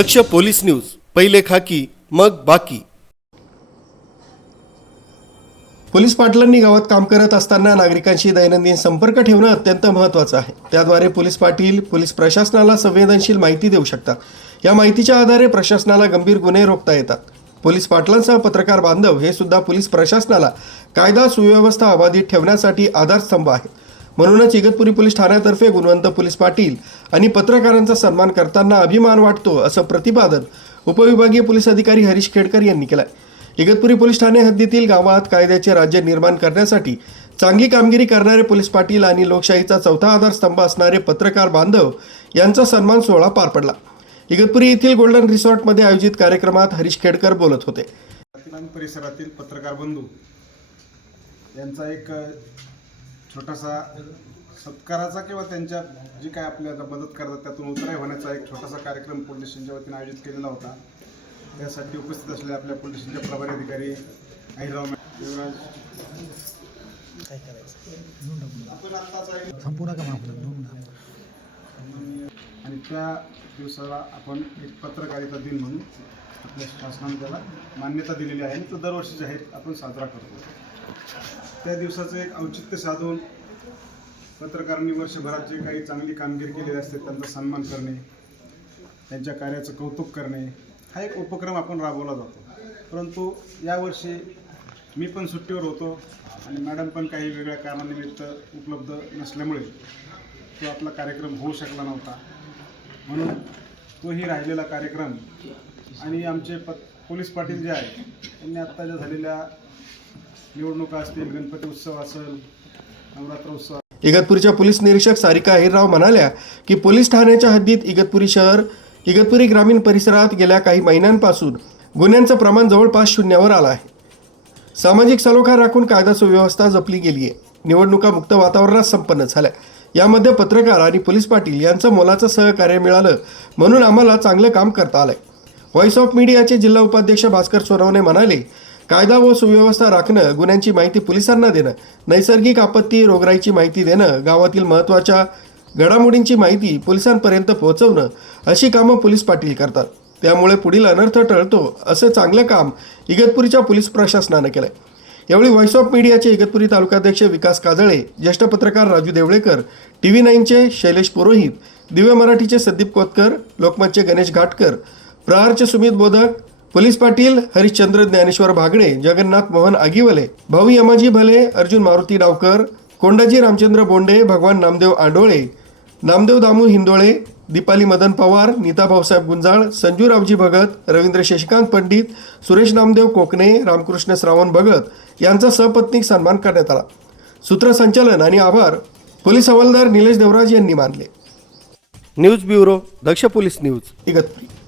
दक्ष police news पहिले खाकी मग बाकी पोलीस पाटलांनी गावात काम करत असताना नागरिकांशी दैनंदिन संपर्क ठेवणं अत्यंत महत्वाचं आहे त्याद्वारे पोलीस पाटील पोलीस प्रशासनाला संवेदनशील माहिती देऊ शकतात या माहितीच्या आधारे प्रशासनाला गंभीर गुन्हे रोखता येतात पोलीस पाटलांसह पत्रकार बांधव हे सुद्धा पोलीस प्रशासनाला कायदा सुव्यवस्था अबाधित ठेवण्यासाठी आधारस्तंभ आहेत म्हणूनच इगतपुरी पोलीस ठाण्यातर्फे गुणवंत पोलीस पाटील आणि पत्रकारांचा सन्मान करताना अभिमान वाटतो असं प्रतिपादन उपविभागीय पोलीस अधिकारी हरीश खेडकर यांनी केलं इगतपुरी पोलीस ठाणे हद्दीतील गावात कायद्याचे राज्य निर्माण करण्यासाठी चांगली कामगिरी करणारे पोलीस पाटील आणि लोकशाहीचा चौथा आधारस्तंभ असणारे पत्रकार बांधव यांचा सन्मान सोहळा पार पडला इगतपुरी येथील गोल्डन रिसॉर्टमध्ये आयोजित कार्यक्रमात हरीश खेडकर बोलत होते परिसरातील पत्रकार बंधू यांचा एक छोटासा सत्काराचा किंवा त्यांच्या जी काय आपल्याला मदत करतात त्यातून उतराय होण्याचा एक छोटासा कार्यक्रम पोलीस स्टेशनच्या आयोजित केलेला होता त्यासाठी उपस्थित असलेल्या आपल्या पोलीस स्टेशनच्या प्रभारी अधिकारी अहिराव युवराज आणि त्या दिवसाला आपण एक पत्रकारिता दिन म्हणून आपल्या शासनाने त्याला मान्यता दिलेली आहे तो दरवर्षी जाहीर आपण साजरा करतो त्या दिवसाचं एक औचित्य साधून पत्रकारांनी वर्षभरात जे काही चांगली कामगिरी केलेली असते त्यांचा सन्मान करणे त्यांच्या कार्याचं कौतुक करणे हा एक उपक्रम आपण राबवला जातो परंतु यावर्षी मी पण सुट्टीवर होतो आणि मॅडम पण काही वेगळ्या कारणानिमित्त उपलब्ध नसल्यामुळे तो आपला कार्यक्रम होऊ शकला नव्हता म्हणून तोही राहिलेला कार्यक्रम आणि आमचे प पोलीस पाटील जे आहेत त्यांनी आत्ता ज्या झालेल्या निवडणुका असतील गणपती उत्सव असेल इगतपुरीच्या पोलीस निरीक्षक सारिका अहिरराव म्हणाल्या की पोलीस ठाण्याच्या हद्दीत इगतपुरी शहर इगतपुरी ग्रामीण परिसरात गेल्या काही महिन्यांपासून गुन्ह्यांचं प्रमाण जवळपास शून्यावर आलं आहे सामाजिक सलोखा राखून कायदा सुव्यवस्था जपली गेली आहे निवडणुका मुक्त वातावरणात संपन्न झाल्या यामध्ये पत्रकार आणि पोलीस पाटील यांचं मोलाचं सहकार्य मिळालं म्हणून आम्हाला चांगलं काम करता आलंय व्हॉइस ऑफ मीडियाचे जिल्हा उपाध्यक्ष भास्कर सोनवणे म्हणाले कायदा व सुव्यवस्था राखणं गुन्ह्यांची माहिती पोलिसांना देणं नैसर्गिक आपत्ती रोगराईची माहिती देणं गावातील महत्त्वाच्या घडामोडींची माहिती पोलिसांपर्यंत पोहोचवणं अशी कामं पोलीस पाटील करतात त्यामुळे पुढील अनर्थ टळतो असं चांगलं काम इगतपुरीच्या पोलीस प्रशासनानं केलंय यावेळी व्हॉइस ऑफ मीडियाचे इगतपुरी तालुकाध्यक्ष विकास काजळे ज्येष्ठ पत्रकार राजू देवळेकर टी व्ही नाईनचे शैलेश पुरोहित दिव्य मराठीचे संदीप कोतकर लोकमतचे गणेश घाटकर प्रहारचे सुमित बोधक पोलीस पाटील हरिश्चंद्र ज्ञानेश्वर भागडे जगन्नाथ मोहन आगीवले भाऊ यमाजी भले अर्जुन मारुती डावकर कोंडाजी रामचंद्र बोंडे भगवान नामदेव आंडोळे नामदेव दामू हिंदोळे दीपाली मदन पवार नीता भाऊसाहेब गुंजाळ संजू रावजी भगत रवींद्र शशिकांत पंडित सुरेश नामदेव कोकणे रामकृष्ण श्रावण भगत यांचा सपत्नीक सन्मान करण्यात आला सूत्रसंचालन आणि आभार पोलीस हवालदार निलेश देवराज यांनी मानले news bureau Daksh police news Igatpuri